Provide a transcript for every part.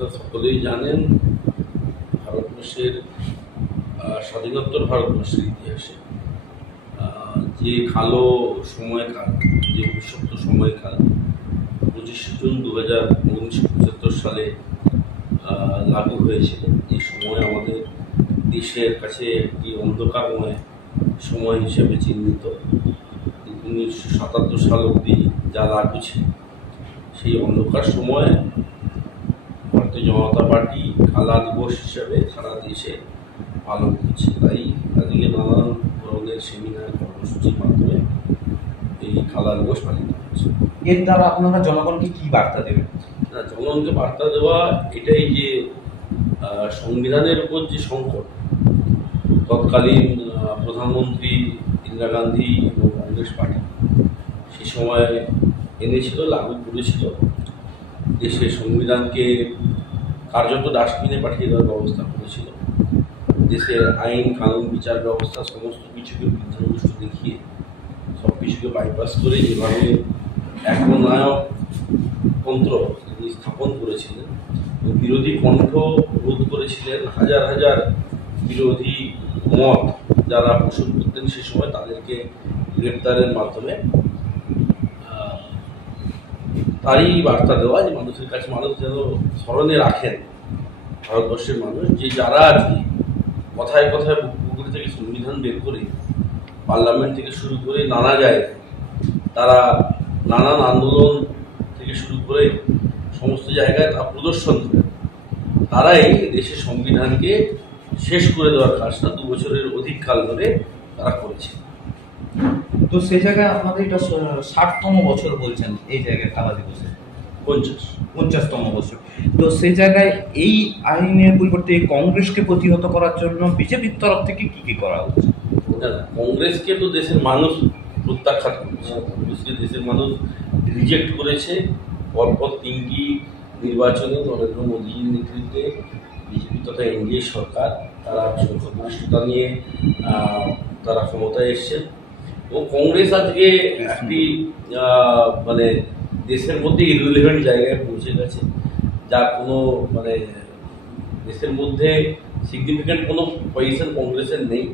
আপনারা সকলেই জানেন, ভারতবর্ষের স্বাধীনোত্তর ভারতবর্ষের ইতিহাসে যে কালো সময়কাল, যে অভিশপ্ত সময়কাল 25শে জুন 1975 সালে লাগু হয়েছিল, এই সময় আমাদের দেশের কাছে একটি অন্ধকারময় সময় হিসেবে চিহ্নিত। 1977 সাল অবধি যা লাগু ছিল, সেই অন্ধকার সময়ে ভারতীয় জনতা পার্টি কালা দিবস হিসেবে সারা দেশে পালন করছে। তাই আজকে নানান ধরনের সেমিনার কর্মসূচির মাধ্যমে এই কালা দিবস পালিত হচ্ছে। এর দ্বারা আপনারা জনগণকে কি বার্তা দেবেন? জনগণকে বার্তা দেওয়া এটাই যে সংবিধানের উপর যে সংকট তৎকালীন প্রধানমন্ত্রী ইন্দিরা গান্ধী এবং কংগ্রেস পার্টি সে সময় এনেছিল, লাগু করেছিল, দেশের সংবিধানকে কার্যত ডাস্টবিনে পাঠিয়ে দেওয়ার ব্যবস্থা করেছিল। দেশের আইন কানুন বিচার ব্যবস্থা সমস্ত কিছুকে বৃদ্ধানুষ্ট দেখিয়ে সব কিছুকে বাইপাস করে যেভাবে একনায়কতন্ত্র তিনি স্থাপন করেছিলেন, বিরোধী কণ্ঠ রোধ করেছিলেন। হাজার হাজার বিরোধী মত যারা পোষণ করতেন সে সময় তাদেরকে গ্রেপ্তারের মাধ্যমে তারই বার্তা দেওয়া যে মানুষের কাছে মানুষ যেন স্মরণে রাখেন, ভারতবর্ষের মানুষ, যে যারা আজকে কথায় কথায় বুকগুলো থেকে সংবিধান বের করে পার্লামেন্ট থেকে শুরু করে নানা জায়গায় তারা নানান আন্দোলন থেকে শুরু করে সমস্ত জায়গায় তা প্রদর্শন করে, তারাই দেশের সংবিধানকে শেষ করে দেওয়ার কাজটা 2 বছরের অধিক কাল ধরে তারা করেছে। তো সেই জায়গায় আপনাদের এটা 60তম বছর বলছেন, এই জায়গায় কালা দিবসে 50তম বছর। তো সেই জায়গায় এই আইনের পরিবর্তে কংগ্রেসকে প্রতিহত করার জন্য বিজেপির তরফ থেকে কি করা হচ্ছে? কংগ্রেসকে তো দেশের মানুষ প্রত্যাখ্যান করেছে, কংগ্রেসকে দেশের মানুষ রিজেক্ট করেছে। পরপর 3টি নির্বাচনে নরেন্দ্র মোদীর নেতৃত্বে বিজেপি তথা এনডিএ সরকার তারা সংখ্যাগরিষ্ঠতা নিয়ে তারা ক্ষমতায় এসছেন। এবং কংগ্রেস আজকে একটি মানে দেশের মধ্যে ইররিলেভেন্ট জায়গায় পৌঁছে গেছে, যা কোনো মানে দেশের মধ্যে সিগনিফিক্যান্ট কোনো পজিশন কংগ্রেসের নেই।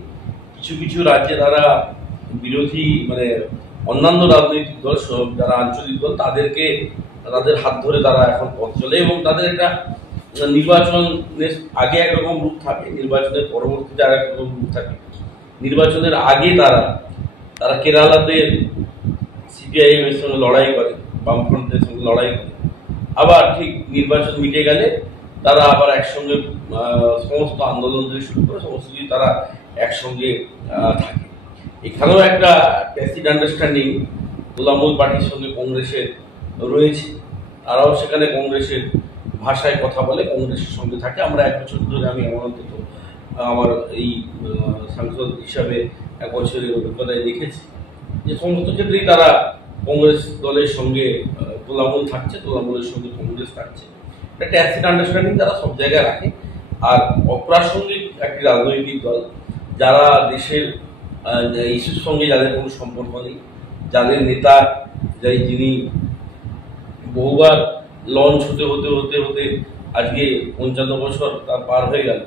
কিছু কিছু রাজ্যে তারা বিরোধী মানে অন্যান্য রাজনৈতিক দল, যারা আঞ্চলিক দল, তাদের হাত ধরে তারা এখন পথ চলে এবং তাদের একটা নির্বাচনের আগে একরকম রূপ থাকে, নির্বাচনের পরবর্তীতে আর একরকম রূপ থাকে। নির্বাচনের আগে তারা কেরালাতে সিপিআইএম এর সঙ্গে লড়াই করে, বামফ্রন্টের সঙ্গে লড়াই করে, আবার ঠিক নির্বাচন মিটে গেলে তারা আবার একসঙ্গে সমস্ত আন্দোলন থেকে শুরু করে সমস্ত কিছু তারা একসঙ্গে থাকে। এখানেও একটা ট্যাসিট আন্ডারস্ট্যান্ডিং তৃণমূল পার্টির সঙ্গে কংগ্রেসের রয়েছে, তারাও সেখানে কংগ্রেসের ভাষায় কথা বলে, কংগ্রেসের সঙ্গে থাকে। আমরা 1 বছর ধরে আমি অন্তত আমার এই সাংসদ হিসাবে 1 বছরের অভিজ্ঞতায় দেখেছি যে সমস্ত ক্ষেত্রেই তারা কংগ্রেস দলের সঙ্গে তৃণমূল থাকছে, তৃণমূলের সঙ্গে কংগ্রেস থাকছে। একটা ট্যাসিট আন্ডারস্ট্যান্ডিং তারা সব জায়গায় রাখে। আর অপ্রাসঙ্গিক একটি রাজনৈতিক দল, যারা দেশের ইস্যুর সঙ্গে যাদের কোনো সম্পর্ক নেই, যাদের নেতা যিনি বহুবার লঞ্চ হতে হতে হতে হতে আজকে 55 বছর তার পার হয়ে গেল,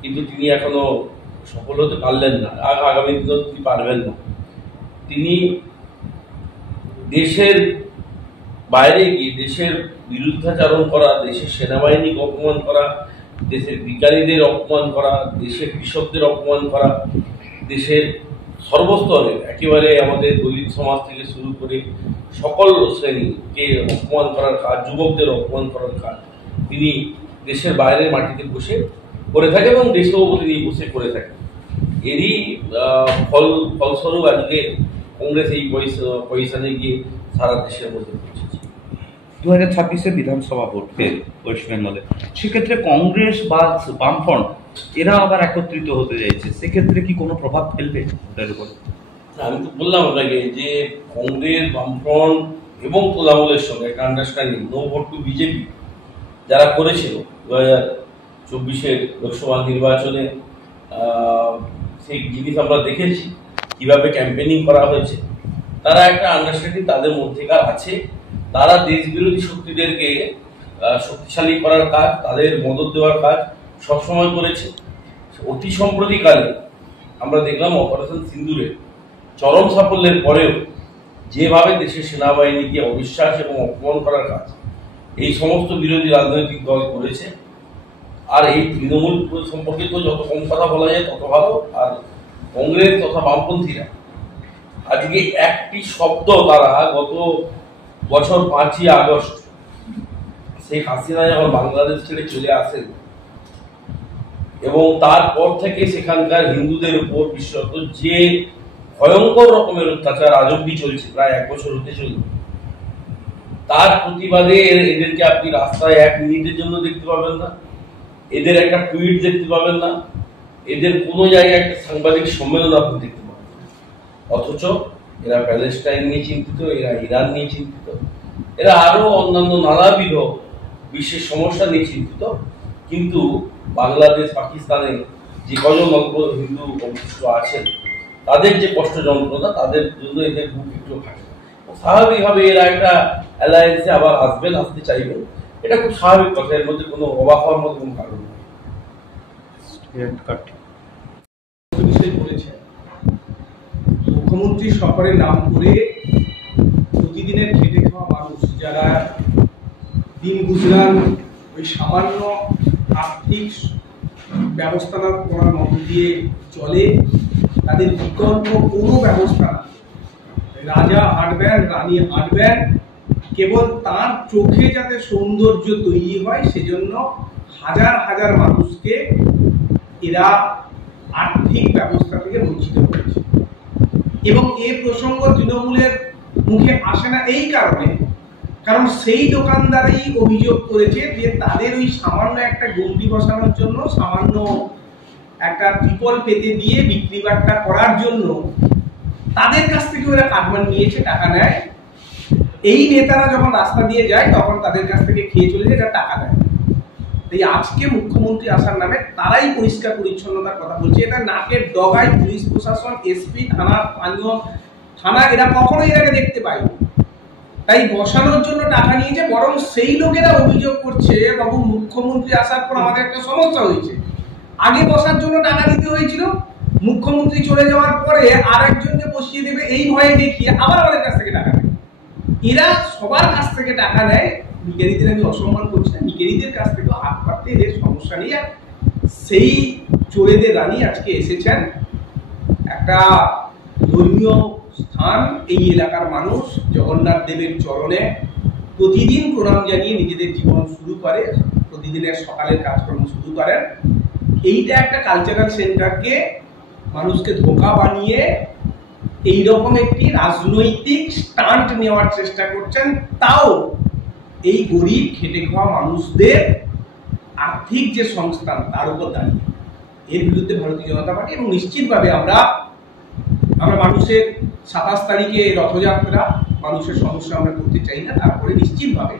কিন্তু তিনি এখনো সফল হতে পারলেন না, আগামী দিনেও তিনি পারবেন না। তিনি দেশের বাইরে গিয়ে দেশের বিরুদ্ধাচারণ করা, দেশের সেনাবাহিনীকে অপমান করা, দেশের বিজ্ঞানীদের অপমান করা, দেশের কৃষকদের অপমান করা, দেশের সর্বস্তরে একেবারে আমাদের দলিত সমাজ থেকে শুরু করে সকল শ্রেণীকে অপমান করার কাজ, যুবকদের অপমান করার কাজ তিনি দেশের বাইরের মাটিতে বসে করে থাকে এবং দেশেও তিনি বসে করে থাকেন। এরই ফলস্বরূপ আজকে কংগ্রেস এই পজিশনে গিয়ে সারা দেশের মধ্যে পৌঁছেছে। 2026-এর বিধানসভা ভোট ওয়েস্ট বেঙ্গলে, সেক্ষেত্রে কংগ্রেস বা বামফ্রন্ট এরা আবার একত্রিত হতে যাচ্ছে, সেক্ষেত্রে কি কোনো প্রভাব ফেলবে ওটার উপরে? আমি তো বললাম আপনাকে যে কংগ্রেস, বামফ্রন্ট এবং তৃণমূলের সঙ্গে একটা understanding, no vote to BJP যারা করেছিল 2024-এর লোকসভা নির্বাচনে, সেই জিনিস আমরা দেখেছি কিভাবে ক্যাম্পেনিং করা হয়েছে। তারা একটা আন্ডারস্ট্যান্ডিং তাদের মধ্যেকার আছে। তারা দেশ বিরোধী শক্তিদেরকে শক্তিশালী করার কাজ, তাদের মদত দেওয়ার কাজ সবসময় করেছে। অতি সম্প্রতিকালে আমরা দেখলাম অপারেশন সিন্দুরে চরম সাফল্যের পরেও যেভাবে দেশের সেনাবাহিনীকে অবিশ্বাস এবং অপমান করার কাজ এই সমস্ত বিরোধী রাজনৈতিক দল করেছে। আর এই তৃণমূল সম্পর্কে তো যত কম কথা বলা যায় তত ভালো। আর কংগ্রেস তথা বামপন্থীরা আজকে একটি শব্দ, তারা গত বছর 5ই আগস্ট শেখ হাসিনা যখন বাংলাদেশ ছেড়ে চলে আসেন এবং তারপর থেকে সেখানকার হিন্দুদের উপর বিশেষত যে ভয়ঙ্কর রকমের অত্যাচার আজ অব্দি চলছে, প্রায় 1 বছর হতে চলল, তার প্রতিবাদে এদেরকে আপনি রাস্তায় 1 মিনিটের জন্য দেখতে পাবেন না, এদের একটা টুইট দেখতে পাবেন না, এদের কোনো জায়গায় একটা সাংবাদিক সম্মেলন আপনি দেখতে পাবেন না। অথচ এরা প্যালেস্টাইন নিয়ে চিন্তিত, এরা ইরান নিয়ে চিন্তিত, এরা আরো অন্যান্য নানাবিধ বিশ্বের সমস্যা নিয়ে চিন্তিত। কিন্তু বাংলাদেশ, পাকিস্তানে যে কজন অল্প হিন্দু অবশিষ্ট আছেন তাদের যে কষ্ট যন্ত্রণা, তাদের জন্য এদের বুক একটু থাকে। স্বাভাবিকভাবে এরা একটা অ্যালায়েন্সে আবার আসতে চাইবেন, এটা খুব স্বাভাবিক কথা, এর মধ্যে কোনো অবাক হওয়ার মতো কোনো কারণ নেই। মুখ্যমন্ত্রী সফরের নাম করে প্রতিদিনের খেটে খাওয়া মানুষ যারা দিন গুজরান ওই সামান্য আর্থিক ব্যবস্থা করার মধ্য দিয়ে চলে, তাদের বিকল্প কোনো ব্যবস্থা না। রাজা হাঁটবেন, রানী হাঁটবেন, কেবল তার চোখে যাতে সৌন্দর্য তৈরি হয় সেজন্য হাজার হাজার মানুষকে এরা আর্থিক ব্যবস্থা থেকে বঞ্চিত করেছে। এবং এই প্রসঙ্গ তৃণমূলের মুখে আসে না এই কারণে, কারণ সেই দোকানদারই অভিযোগ করেছে যে তাদের ওই সামান্য একটা গন্ডি বসানোর জন্য, সামান্য একটা ত্রিপল পেতে দিয়ে বিক্রি বাট্টা করার জন্য তাদের কাছ থেকে ওরা কাটমান নিয়েছে, টাকা নেয়। এই নেতারা যখন রাস্তা দিয়ে যায় তখন তাদের কাছ থেকে খেয়ে চলে যায়, টাকা দেয়। তাই আজকে মুখ্যমন্ত্রী আসার নামে তারাই পরিষ্কার পরিচ্ছন্নতার কথা বলছে। এটা নাকের ডগায় পুলিশ প্রশাসন, এসপি, থানা এরা কখনোই এর আগে দেখতে পায়নি। তাই বসানোর জন্য টাকা নিয়েছে, বরং সেই লোকেরা অভিযোগ করছে, বাবু মুখ্যমন্ত্রী আসার পর আমাদের একটা সমস্যা হয়েছে, আগে বসার জন্য টাকা দিতে হয়েছিল, মুখ্যমন্ত্রী চলে যাওয়ার পরে আর একজনকে বসিয়ে দেবে এই ভয়ে দেখিয়ে আবার আমাদের কাছ থেকে টাকা নেয়। এরা সবার কাছ থেকে টাকা নেয়। ভিখারিদের আমি অসম্মান করছি না, ভিখারিদের কাছ থেকে হাত পাততে এদের সমস্যা নেই। আর সেই চোরেদের রানী আজকে এসেছেন একটা ধর্মীয় স্থান, এই এলাকার মানুষ জগন্নাথ দেবের চরণে প্রতিদিন প্রণাম জানিয়ে নিজেদের জীবন শুরু করে, প্রতিদিনের সকালের কাজকর্ম শুরু করেন। এইটা একটা কালচারাল সেন্টারকে মানুষকে ধোঁকা বানিয়ে এইরকম একটি রাজনৈতিক স্টান্ট নেওয়ার চেষ্টা করছেন, তাও এই গরিব খেটে খাওয়া মানুষদের আর্থিক যে সংস্থান তার উপর দাঁড়িয়ে। এর বিরুদ্ধে ভারতীয় জনতা পার্টি, এবং নিশ্চিতভাবে আমরা মানুষের 27 তারিখে রথযাত্রা, মানুষের সমস্যা আমরা করতে চাই না, তারপরে নিশ্চিতভাবে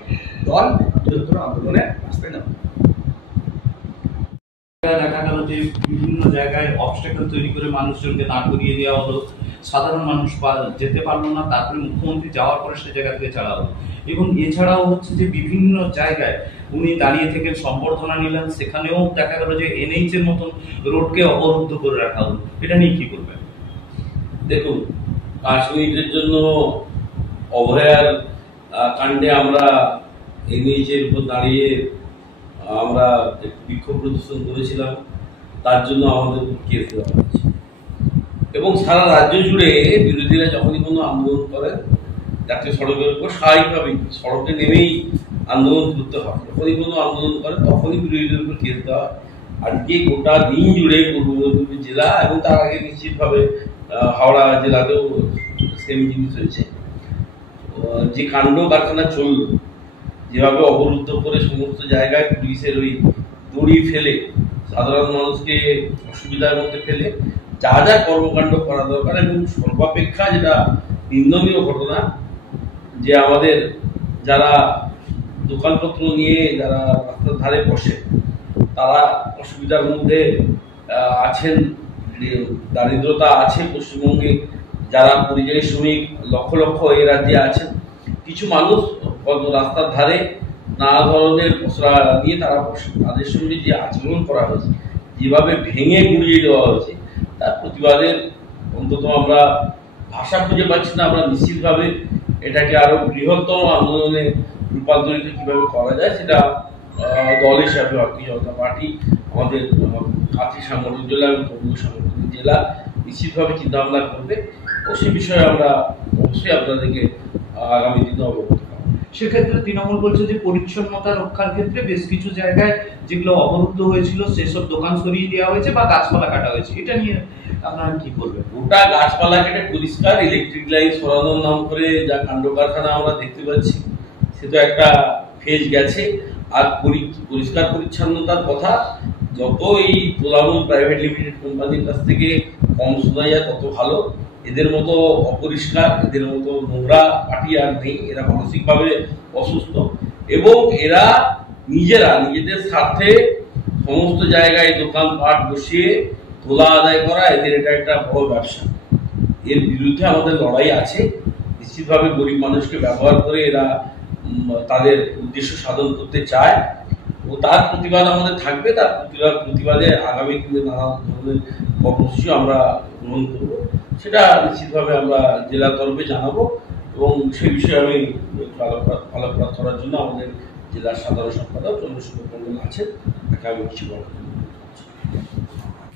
দল বৃহত্তর আন্দোলনের রাস্তায় নামবে। দেখা গেল যে বিভিন্ন জায়গায় অবস্ট্যাকল তৈরি করে মানুষজনকে দাঁড় করিয়ে দেওয়া হলো, সাধারণ মানুষ যেতে পারলো না, তারপরে মুখ্যমন্ত্রী যাওয়ার পরে সে জায়গা থেকে ছাড়া হলো। এবং এছাড়াও হচ্ছে যে বিভিন্ন জায়গায় উনি দাঁড়িয়ে থেকে সম্বর্ধনা নিলেন, সেখানেও দেখা গেল যে NH এর মতন রোডকে অবরুদ্ধ করে রাখা হলো। এটা নিয়ে কি করবেন? দেখুন, কাশ্মীরের জন্য অভয়ার কাণ্ডে আমরা NH এর উপর দাঁড়িয়ে আমরা বিক্ষোভ প্রদর্শন করেছিলাম, তার জন্য আমাদের কেস দেওয়া হয়েছে। এবং সারা রাজ্য জুড়ে বিরোধীরা যখনই কোনো আন্দোলন করেন জাতীয় সড়কের উপর, স্বাভাবিকভাবেই সড়কে নেমেই আন্দোলন করতে হয়। যখনই কোনো আন্দোলন করে তখনই বিরোধীদের উপর কেস দেওয়া হয়। আজকে গোটা দিন জুড়ে পূর্ব মেদিনীপুর জেলা এবং তার আগে নিশ্চিতভাবে হাওড়া জেলাতেও সেম জিনিস হয়েছে। যে কাণ্ড কারখানা চলল, যেভাবে অবরুদ্ধ করে সমস্ত জায়গায় পুলিশের ওই দড়ি ফেলে সাধারণ মানুষকে অসুবিধার মধ্যে ফেলে যা যা কর্মকাণ্ড করা দরকার, এবং সর্বাপেক্ষা যেটা নিন্দনীয় ঘটনা, যে আমাদের যারা দোকানপত্র নিয়ে যারা রাস্তার ধারে বসে তারা অসুবিধার মধ্যে আছেন, দারিদ্রতা আছে পশ্চিমবঙ্গে, যারা পরিযায়ী শ্রমিক লক্ষ লক্ষ এই রাজ্যে আছেন। কিছু মানুষ রাস্তার ধারে নানা ধরনের পসরা নিয়ে তারা বসে। তাদের সঙ্গে যে আচরণ করা হয়েছে, যেভাবে ভেঙে গুড়িয়ে দেওয়া হয়েছে, তার প্রতিবাদের অন্তত আমরা ভাষা খুঁজে পাচ্ছি না। আমরা নিশ্চিতভাবে এটাকে আরো বৃহত্তর আন্দোলনে রূপান্তরিত কিভাবে করা যায় সেটা দল হিসাবে ভারতীয় জনতা পার্টি, আমাদের কাঁথি সাংগঠনিক জেলা এবং তমলুক সাংগঠনিক জেলা নিশ্চিতভাবে চিন্তা ভাবনা করবে ও সে বিষয়ে আমরা অবশ্যই আপনাদেরকে আগামী দিনে অবগত করব। সেক্ষেত্রে তৃণমূল বলছে যে পরিচ্ছন্নতা রক্ষার ক্ষেত্রে বেশ কিছু জায়গায় যেগুলো অবরুদ্ধ হয়েছিল সেসব দোকান সরিয়ে দেওয়া হয়েছে বা গাছপালা কাটা হয়েছে, এটা নিয়ে আপনারা কি করবেন? গোটা গাছপালা কেটে পরিষ্কার ইলেকট্রিক লাইন সরানোর নাম করে যা কাণ্ড কারখানা আমরা দেখতে পাচ্ছি, সে তো একটা ফেজ গেছে। আর পরিষ্কার পরিচ্ছন্নতার কথা যত এই তোলামূল প্রাইভেট লিমিটেড কোম্পানির কাছ থেকে কম শোনা যায় তত ভালো। এদের মতো অপরিষ্কার, এদের মতো নোংরা পার্টি আর নেই। এরা মানসিকভাবে অসুস্থ এবং এরা নিজেদের স্বার্থে সমস্ত জায়গায় দোকানপাট বসিয়ে তোলা আদায় করা, এদের এটা একটা বড় ব্যবসা। এর বিরুদ্ধে আমাদের লড়াই আছে। নিশ্চিতভাবে গরিব মানুষকে ব্যবহার করে এরা তাদের উদ্দেশ্য সাধন করতে চায় ও তার প্রতিবাদ আমাদের থাকবে। তার প্রতিবাদে আগামী দিনে নানা ধরনের কর্মসূচি আমরা গ্রহণ করব, সেটা নিশ্চিতভাবে আমরা জেলার তরফে জানাবো এবং সেই বিষয়ে আমি আলোকপাত করার জন্য আমাদের জেলার সাধারণ সম্পাদক চন্দ্রশেখর মন্ডল আছেন, তাকে আমি কিছু বলবো।